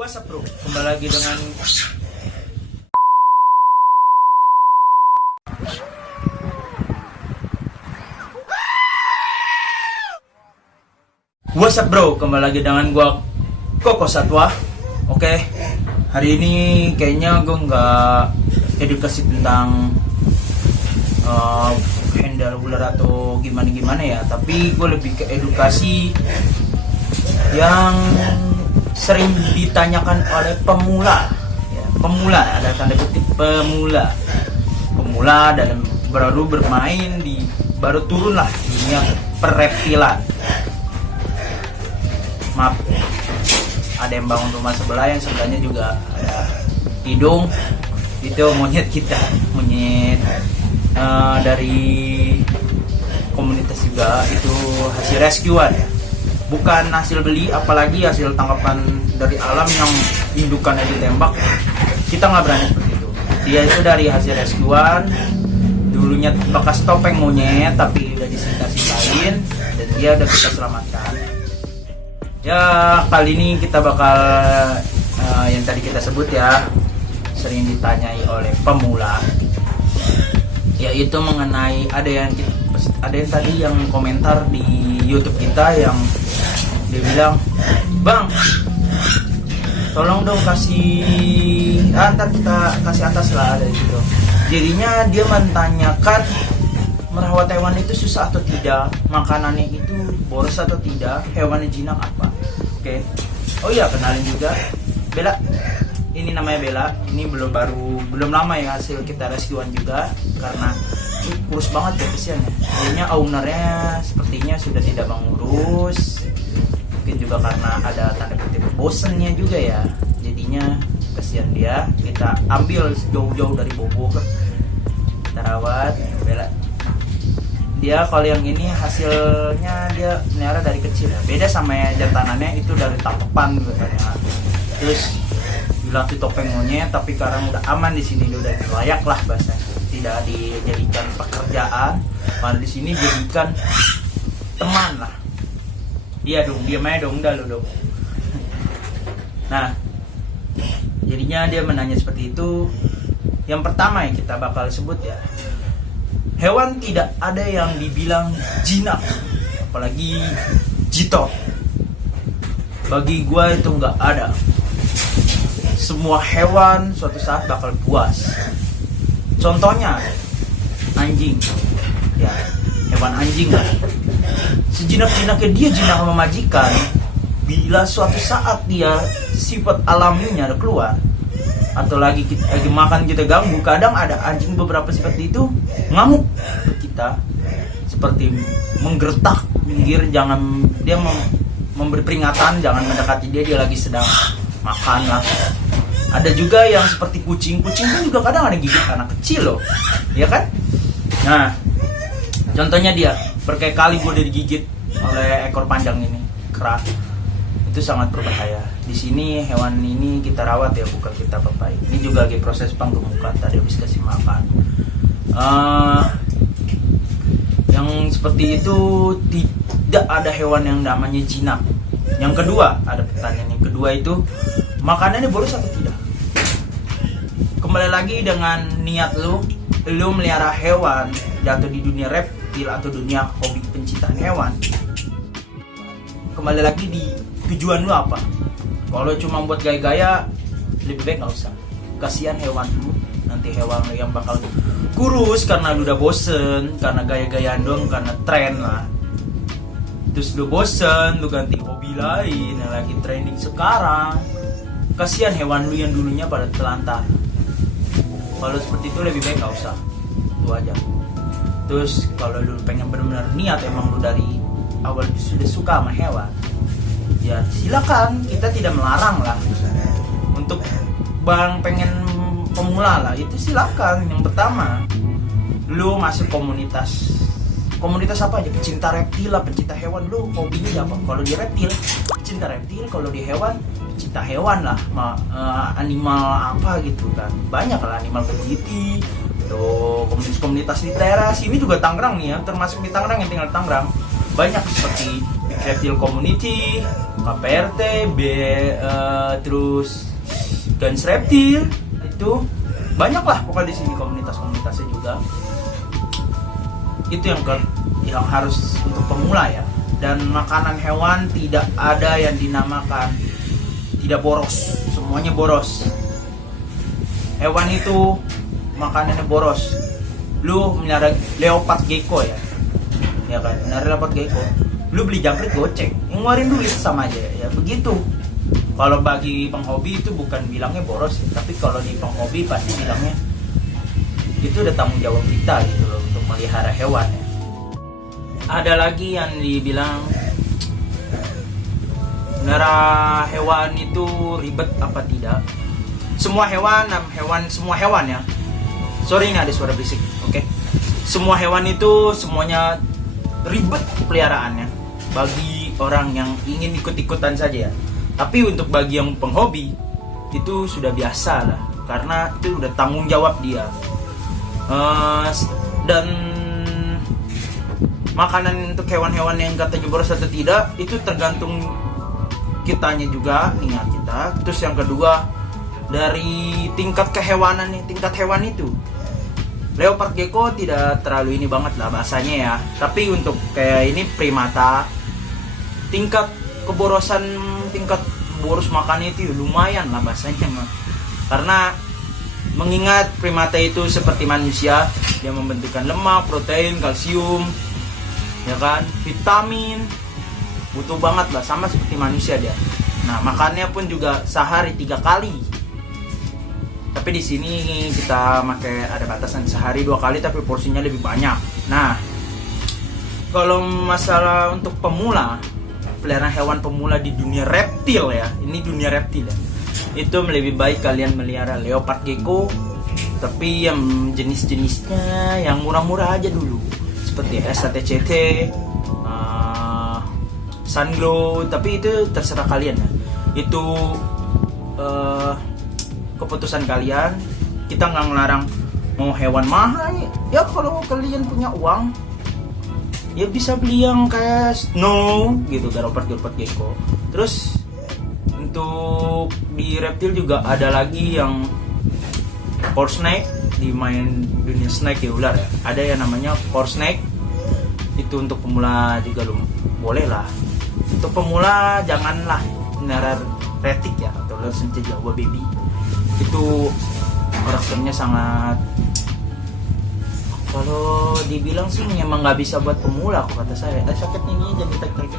What's up bro, kembali lagi dengan What's up bro, kembali lagi dengan gua Koko Satwa. Oke, hari ini kayaknya gua nggak edukasi tentang handle ular atau gimana ya, tapi gue lebih ke edukasi yang sering ditanyakan oleh pemula ya, pemula ada tanda kutip pemula dalam baru bermain di baru turun lah dunia perreptilan. Maaf, ada yang bangun rumah sebelah, yang sebelahnya juga ada hidung, itu monyet dari komunitas juga, itu hasil rescuean ya, bukan hasil beli, apalagi hasil tangkapan dari alam yang indukannya ditembak. Kita nggak berani seperti itu. Dia itu dari hasil rescuean, dulunya bekas topeng monyet tapi udah disita-sitain dan dia udah kita selamatkan. Ya, kali ini kita bakal yang tadi kita sebut ya, sering ditanyai oleh pemula, yaitu mengenai ada yang tadi yang komentar di YouTube kita yang dia bilang, "Bang, tolong dong kasih ntar kita kasih atas lah dari situ." Jadinya dia menanyakan merawat hewan itu susah atau tidak, makanannya itu boros atau tidak, hewannya jinak apa. Oke. Oh iya, kenalin juga Bella. Ini namanya Bella. Ini belum lama ya hasil kita rescuean juga, karena kurus banget ya kesiannya. Kayaknya ownernya sepertinya sudah tidak mengurus. Mungkin juga karena ada tanda kutip bosennya juga ya. Jadinya kesian dia. Kita ambil jauh-jauh dari Bogor. Kita rawat Bella. Dia kalau yang ini hasilnya dia melihara dari kecil ya. Beda sama jantanannya, itu dari tangkapan katanya. Terus bilang itu topeng monyet, tapi sekarang udah aman di sini, udah layak lah bahasanya. Tidak dijadikan pekerjaan, malah di sini dijadikan teman lah. Iya dong, diam aja dong, dah lu dong. Nah, jadinya dia menanya seperti itu. Yang pertama yang kita bakal sebut ya, hewan tidak ada yang dibilang jinak, apalagi jitot. Bagi gua itu nggak ada. Semua hewan suatu saat bakal puas. Contohnya anjing, ya, hewan anjing lah. Sejinak-jinaknya dia jinak sama majikan, bila suatu saat dia sifat alaminya ada keluar, atau lagi makan kita ganggu, kadang ada anjing beberapa sifat itu ngamuk ke kita, seperti menggertak minggir, jangan dia memberi peringatan jangan mendekati dia lagi sedang makan lah. Ada juga yang seperti kucing pun juga kadang ada gigit anak kecil loh, ya kan? Nah, contohnya dia berkali-kali gue digigit oleh ekor panjang ini, kera. Itu sangat berbahaya. Di sini hewan ini kita rawat ya, bukan kita papai. Ini juga lagi proses penggemukan, tadi habis kasih makan. Yang seperti itu tidak ada hewan yang namanya jinak. Yang kedua, ada pertanyaan yang kedua itu, makanannya boros atau tidak? Kembali lagi dengan niat lu melihara hewan jatuh di dunia reptil atau dunia hobi pencitraan hewan. Kembali lagi di tujuan lu apa? Kalau cuma buat gaya-gaya, lebih baik nggak usah. Kasihan hewan lu, nanti hewan lu yang bakal kurus karena lu udah bosen, karena gaya-gayaan dong, karena tren lah. Terus lu bosen, lu ganti hobi lain yang lagi trending sekarang. Kasihan hewan lu yang dulunya pada telantar. Kalau seperti itu lebih baik nggak usah. Itu aja. Terus kalau lu pengen benar-benar niat, emang lu dari awal sudah suka sama hewan, ya silakan, kita tidak melarang lah. Untuk bang pengen pemula lah, itu silakan. Yang pertama, lu masuk komunitas apa aja, pecinta reptil lah, pecinta hewan. Lu hobinya apa? Kalau di reptil, pecinta reptil. Kalau di hewan, pecinta hewan lah. Animal apa gitu kan, banyak lah, animal community. Tuh, komunitas di teras ini juga Tangerang nih ya, termasuk di Tangerang, yang tinggal di Tangerang banyak seperti Reptile Community, KPRT, terus Gans Reptil, itu banyak lah pokoknya di sini komunitasnya juga. Itu yang harus untuk pemula ya. Dan makanan hewan tidak ada yang dinamakan tidak boros, semuanya boros. Hewan itu makanannya boros. Lu melihara leopard gecko ya kan, melihara leopard gecko, lu beli jangkrik goceng, ngeluarin duit sama aja ya begitu. Kalau bagi penghobi itu bukan bilangnya boros ya, tapi kalau di penghobi pasti bilangnya itu udah tanggung jawab kita gitu loh untuk melihara hewan ya. Ada lagi yang dibilang melihara hewan itu ribet apa tidak? Semua hewan ya. Sorry ini ada suara berisik. Oke. Semua hewan itu semuanya ribet peliharaannya bagi orang yang ingin ikut-ikutan saja ya. Tapi untuk bagi yang penghobi itu sudah biasa lah, karena itu udah tanggung jawab dia. Dan makanan untuk hewan-hewan yang katanya boros atau tidak itu tergantung kitanya juga, niat kita. Terus yang kedua dari tingkat kehewanan nih, tingkat hewan itu. Leopard gecko tidak terlalu ini banget lah bahasanya ya. Tapi untuk kayak ini primata, tingkat boros makannya itu lumayan lah bahasanya mah. Karena mengingat primata itu seperti manusia, dia membentukkan lemak, protein, kalsium, ya kan, vitamin, butuh banget lah, sama seperti manusia dia. Nah makannya pun juga sehari 3 kali. Tapi di sini kita pakai ada batasan sehari 2 kali, tapi porsinya lebih banyak. Nah kalau masalah untuk pemula, peliharaan hewan pemula di dunia reptil ya, ini dunia reptil ya, itu lebih baik kalian melihara leopard gecko, tapi yang jenis-jenisnya yang murah-murah aja dulu, seperti SATCT, Sunglow. Tapi itu terserah kalian ya, itu keputusan kalian. Kita nggak ngelarang mau hewan mahal ya. Kalau kalian punya uang ya bisa beli yang kayak snow gitu, leopard gecko. Terus untuk di reptil juga ada lagi yang core snake, di main dunia snake ya, ular ya, ada yang namanya core snake. Itu untuk pemula juga boleh lah. Untuk pemula janganlah melihara retik ya, atau senja Jawa baby. Itu karakternya sangat, kalau dibilang sih memang nggak bisa buat pemula kok kata saya. Sakitnya ini jadi tek-tek.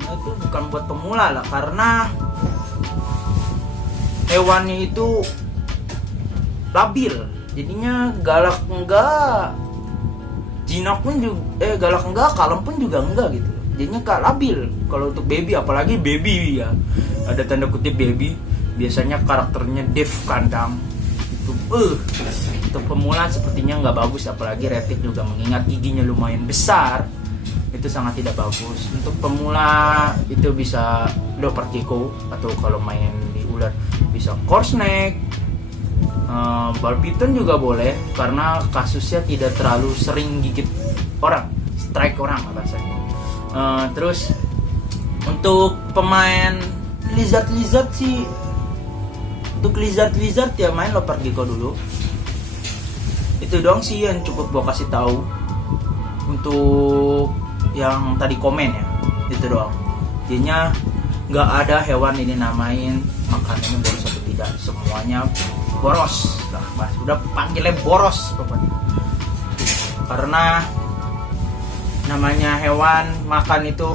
Nah, itu bukan buat pemula lah, karena hewannya itu labil. Jadinya galak enggak, jinak pun juga galak enggak, kalem pun juga enggak gitu. Jadinya kayak labil. Kalau untuk baby, apalagi baby ya, ada tanda kutip baby, biasanya karakternya deaf kandang. Untuk pemula sepertinya nggak bagus, apalagi retik juga mengingat giginya lumayan besar, itu sangat tidak bagus. Untuk pemula itu bisa leopard gecko, atau kalau main di ular bisa core snake, ball python juga boleh, karena kasusnya tidak terlalu sering gigit orang, strike orang rasanya. Terus untuk pemain lizard sih, untuk lizard ya main leopard gecko dulu. Itu doang sih yang cukup gua kasih tahu untuk yang tadi komen ya, itu doang. Jadinya nggak ada hewan ini namain makanannya boros atau tidak, semuanya boros lah mas, udah panggilnya boros pokoknya. Karena namanya hewan makan itu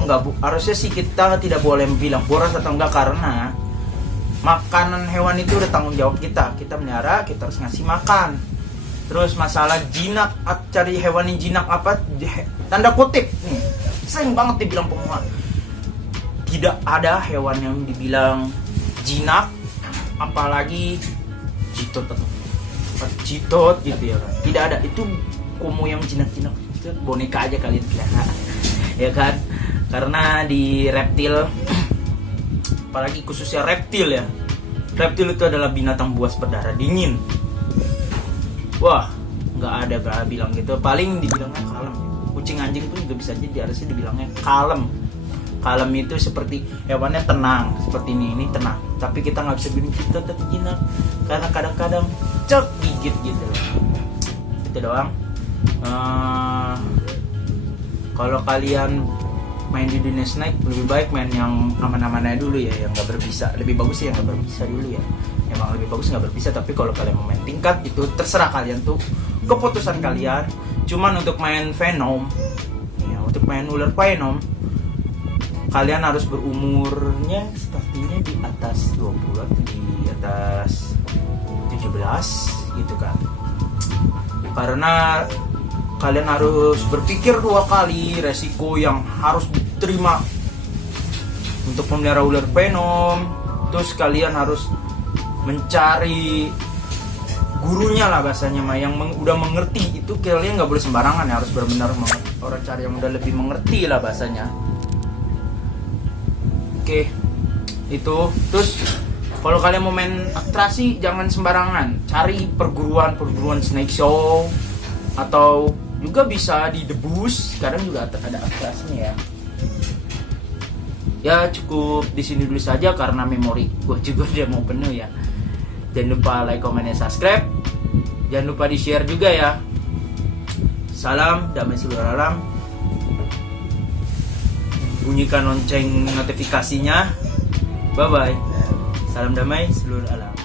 harusnya sih kita tidak boleh bilang boros atau enggak, karena makanan hewan itu udah tanggung jawab kita melihara, kita harus ngasih makan. Terus masalah jinak, cari hewan yang jinak apa, tanda kutip nih, sering banget dibilang pemula. Tidak ada hewan yang dibilang jinak, apalagi jitot gitu ya kan. Tidak ada, itu kumuh yang jinak-jinak, itu boneka aja kalian pelihara ya kan. Karena di reptil, apalagi khususnya reptil ya, reptil itu adalah binatang buas berdarah dingin. Wah, nggak ada bilang gitu, paling dibilangnya kalem. Kucing anjing pun juga bisa jadi harusnya dibilangnya kalem, kalem itu seperti hewannya tenang seperti ini tenang, tapi kita nggak bisa bilang kita tetap jinak karena kadang-kadang cek gigit gitu loh. Itu doang. Kalau kalian main di dunia Snake, lebih baik main yang aman-aman aja dulu ya, yang nggak berbisa. Lebih bagus sih yang nggak berbisa dulu ya. Emang lebih bagus nggak berbisa, tapi kalau kalian mau main tingkat itu terserah kalian tuh, keputusan kalian. Cuman untuk main Venom, ya, untuk main ular Venom, kalian harus berumurnya sepertinya di atas 20 atau di atas 17 gitu kan. Karena kalian harus berpikir 2 kali resiko yang harus diterima untuk memelihara ular Venom. Terus kalian harus mencari gurunya lah bahasanya mah, yang udah mengerti. Itu kalian nggak boleh sembarangan ya, harus benar-benar orang cari yang udah lebih mengerti lah bahasanya. Oke, itu. Terus kalau kalian mau main atraksi jangan sembarangan, cari perguruan Snake Show, atau juga bisa di The Boost, sekarang juga ada atrasinya ya. Ya cukup di sini dulu saja karena memori gue juga udah mau penuh ya. Jangan lupa like, comment, dan subscribe. Jangan lupa di share juga ya. Salam damai seluruh alam. Bunyikan lonceng notifikasinya. Bye bye. Salam damai seluruh alam.